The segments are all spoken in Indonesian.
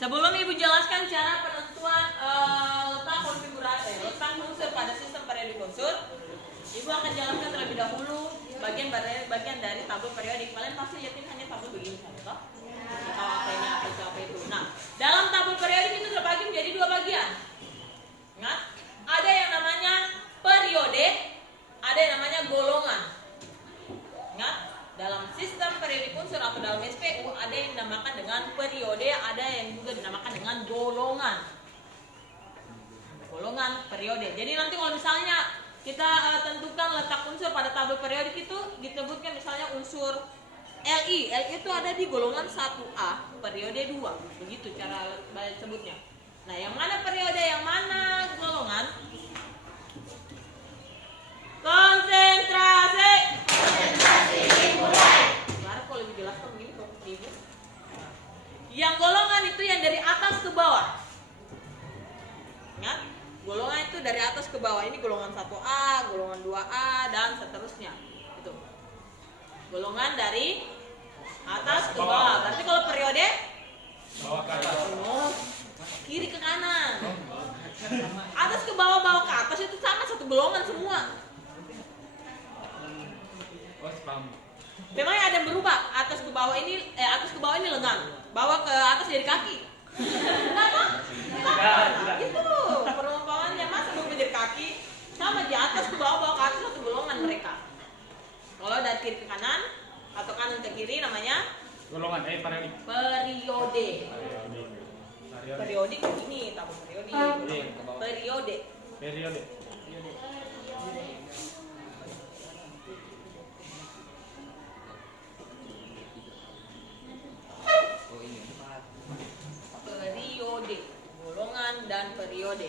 Sebelum Ibu jelaskan cara penentuan letak konfigurasi, letak unsur pada sistem periodik unsur, Ibu akan jelaskan terlebih dahulu bagian dari tabel periodik. Kalian pasti yakin hanya tabel begini saja, toh? Tahu apa ini, apa itu. Nah, dalam tabel periodik itu terbagi menjadi dua bagian. Ingat, ada yang namanya periode, ada yang namanya golongan. Ingat, dalam sistem periodik unsur atau dalam SPU ada yang dinamakan dengan periode, ada yang juga dinamakan dengan golongan. Golongan periode. Jadi nanti kalau misalnya kita tentukan letak unsur pada tabel periodik itu disebutkan misalnya unsur Li. Li itu ada di golongan 1A, periode 2. Begitu cara sebutnya. Nah, yang mana periode, yang mana golongan? Konsentrasi. Mulai. Gimana kalau lebih jelas kan begini kok, Ibu? Yang golongan itu yang dari atas ke bawah. Ingat, golongan itu dari atas ke bawah. Ini golongan 1A, golongan 2A dan seterusnya. Itu. Golongan dari atas ke bawah. Berarti kalau periode Bawah ke atas. oh, kiri ke kanan. Atas ke bawah, bawah ke atas itu sama satu golongan semua. Oh, paham. Memangnya ada yang berubah? Atas ke bawah ini lengan. Bawah ke atas jadi kaki. Enggak kan? Itu perumpamannya, masa berubah jadi kaki? Sama di atas ke bawah, bawah ke atas satu golongan mereka. Kalau dari kiri ke kanan atau kanan ke kiri namanya Golongan periodik. periode. Periodik ini tabel periodik. Periode. Periode. Periode, golongan dan periode.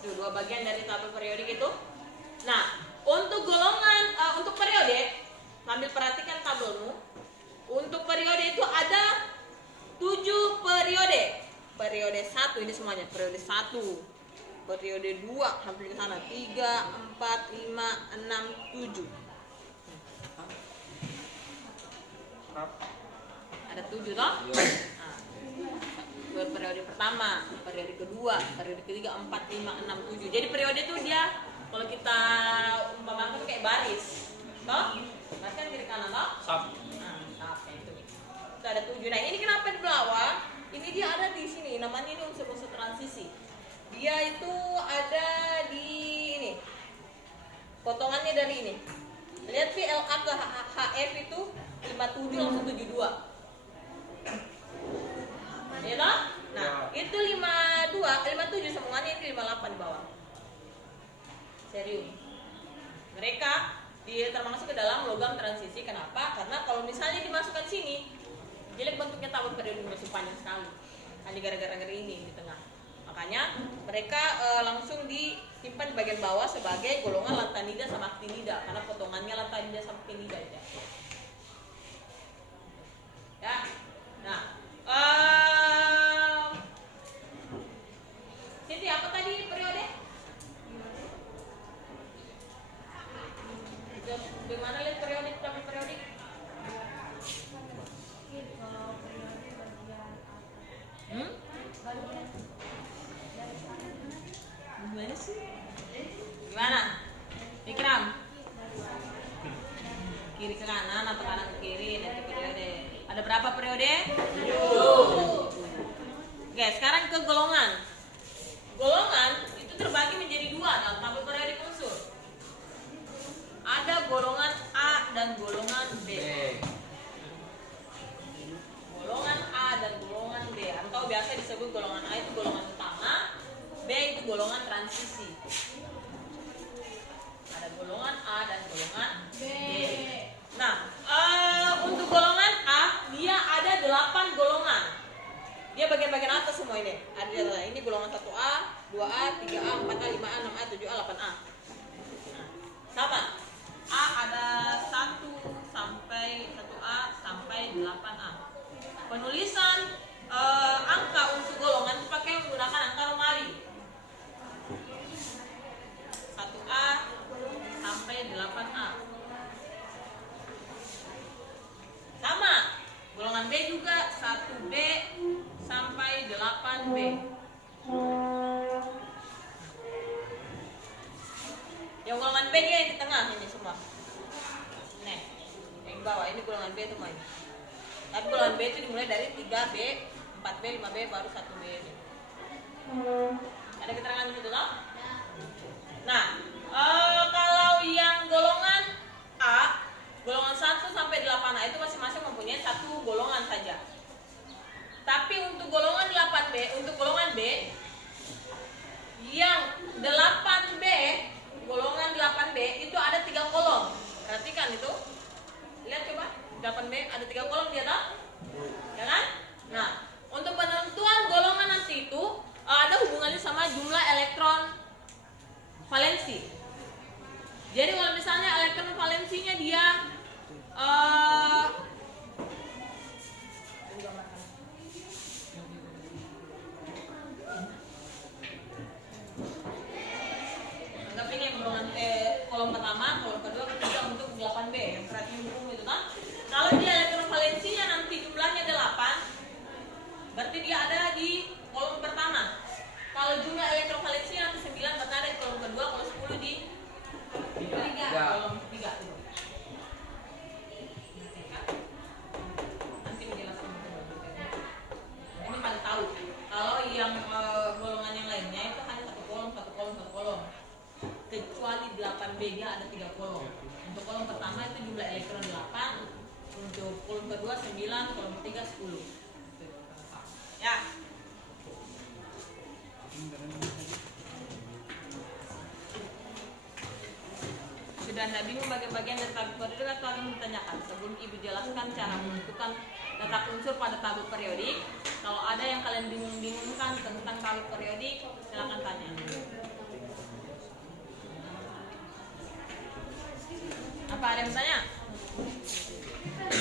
Itu dua bagian dari tabel periodik itu. Nah, untuk golongan, untuk periode, sambil perhatikan tabelmu. Untuk periode itu ada 7 periode. Periode 1 ini semuanya, periode 1. Periode 2 hampir ke sana, 3, 4, 5, 6, 7. Ada 7 toh? Nah, periode pertama, periode kedua, periode ketiga, 4, 5, 6, 7. Jadi periode itu dia kalau kita umpamakan kayak baris, toh? Baris kan kiri kanan toh? Sap. Nah, kayak itu. Itu ada 7. Nah, ini kenapa di bawah? Ini dia ada di sini, namanya ini unsur-unsur transisi. Dia itu ada di ini. Potongannya dari ini. Lihat PLA ke HF itu 57 langsung 72. Ya toh? Nah, itu 52, 57 semuanya ini 58 di bawah. Serius. Mereka termasuk ke dalam logam transisi. Kenapa? Karena kalau misalnya dimasukkan sini, jelek bentuknya tabel periode masih panjang sekali. Hanya gara-gara ini di tengah. Makanya mereka langsung disimpan di bagian bawah sebagai golongan lantanida sama actinida karena potongannya lantanida sama actinida aja. Ya. Nah, Siti apa tadi periode? Bagaimana lihat periodik, tabel periodik? Gimana sih? Gimana? Ikram? Kiri ke kanan atau kanan ke kiri? Nanti periode. Ada berapa periode? 7. Oke, sekarang ke golongan. Golongan itu terbagi menjadi 2 dalam tabel periodik unsur. Ada golongan A dan golongan B. Golongan A dan golongan B, atau biasa disebut golongan A itu golongan utama, B itu golongan transisi. Ada golongan A dan golongan B. Nah, untuk golongan A dia ada 8 golongan. Dia bagian-bagian atas semua ini. Ada ini golongan 1A, 2A, 3A, 4A, 5A, 6A, 7A, 8A. Nah, sama. A ada 1 sampai 1A sampai 8A. Penulisan angka untuk golongan dipakai menggunakan angka Romali. 1A sampai 8A. Sama. Golongan B juga 1 1B sampai 8B. Yang golongan B dia yang di tengah ini semua. Nih, yang di bawah ini golongan B itu main. Tapi golongan B itu dimulai dari 3B, 4B, 5B, baru 1B ini. Ada keterangan di situ loh? Nah, kalau yang golongan A, golongan 1 sampai 8A itu masing-masing mempunyai satu golongan saja. Tapi untuk golongan 8B, untuk golongan B, yang 8B, golongan 8B itu ada 3 kolom. Perhatikan itu. Lihat coba, 8B ada 3 kolom dia tahu? Ya kan? Nah, untuk penentuan golongan nanti itu ada hubungannya sama jumlah elektron valensi. Jadi kalau misalnya elektron valensinya dia anggap ini yang golongan kolom pertama, kolom kedua, ketiga untuk 8B yang perhatian hukum itu kan. Kalau dia elektron valensinya nanti jumlahnya 8, berarti dia ada di kolom pertama. Kalau jumlah elektron valensinya nanti 9, berarti ada di kolom kedua, kalau 10 di kolom ketiga. Nanti menjelaskan ini paling tahu. Kalau yang golongan yang lainnya itu hanya satu kolom. Kecuali 8B dia ada 3 kolom. Untuk kolom pertama itu jumlah elektron 8, untuk kolom kedua 9, kolom ketiga 10. Ya. Sudah Anda bingung bagian-bagian dari tabel periodik atau lagi ditanyakan? Sebelum Ibu jelaskan cara menentukan letak unsur pada tabel periodik, kalau ada yang kalian bingung-bingungkan tentang tabel periodik, silakan tanya. Apa ada yang bertanya?